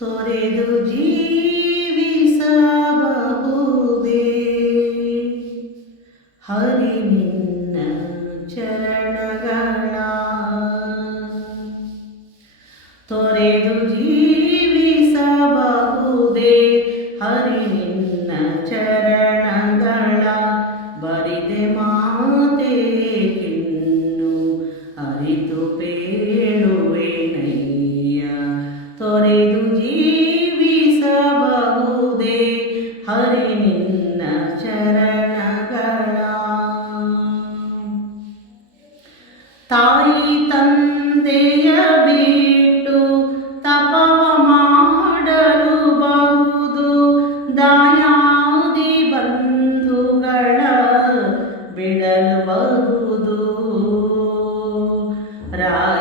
ತೊರೆದು ಜೀವಿಸಬಹುದೇ ಹರಿ ನಿನ್ನ ಚರಣಗಳ ತಾಯಿ ತಂದೆಯ ಬಿಟ್ಟು ತಪವ ಮಾಡಲು ಬಹುದು. ದಾಯಾದಿ ಬಂಧುಗಳ ಬಿಡಲು ಬಹುದು. ರಾಯತ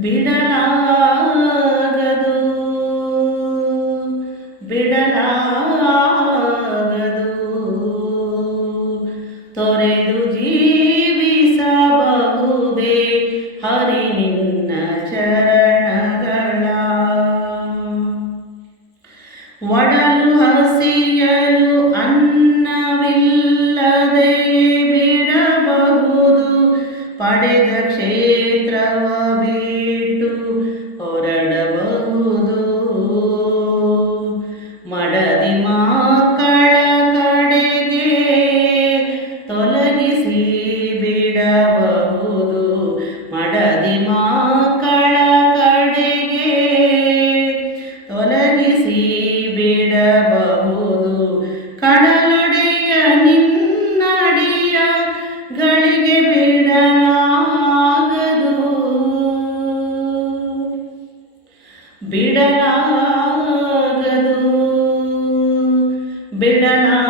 ಬಿಡಲಾಗದು ಬಿಡಲಾಗದು. ಬಿಡಲಾಗದು ಬಿಡಲಾಗದು.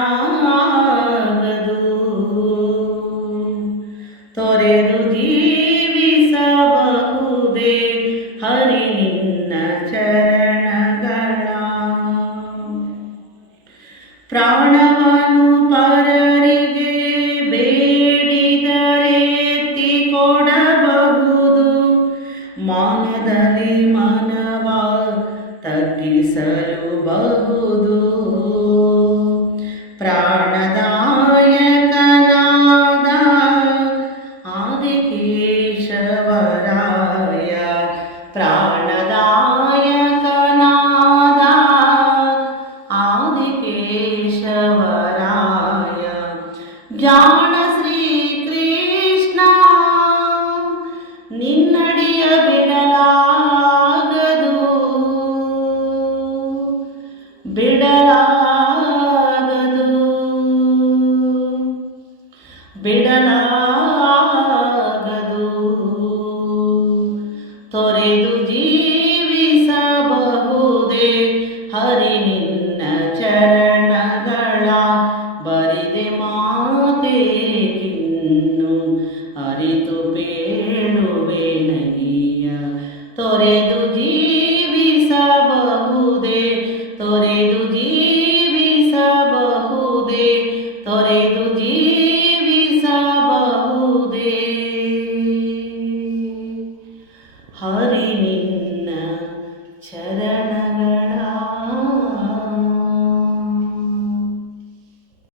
ತೊರೆದು ಜೀವಿಸಬಹುದೇ ಹರಿ ನಿನ್ನ ಚರಣಗಳ. ಪ್ರಾಣವನ್ನು ಪರರಿಗೆ ಬೇಡಿದರೆ ತಗ್ಗಿಸಲು ಬಹುದು ಬಿಡಲಾಗದು ಬಿಡಲಾಗದು ತೊರೆದು ಜೀವಿಸಬಹುದೇ ಹರಿ ನಿನ್ನ ಚರಣಗಳ. ಬರಿದೆ ಮಾತೆ ಕಿನ್ನು ಅರಿತು ನಗಿಯ ತೊರೆದು ಜೀವಿಸಬಹುದೇ ತೊರೆದು ಜೀವಿಸಬಹುದೇ. ಹರಿ ನಿನ್ನ ಚರಣ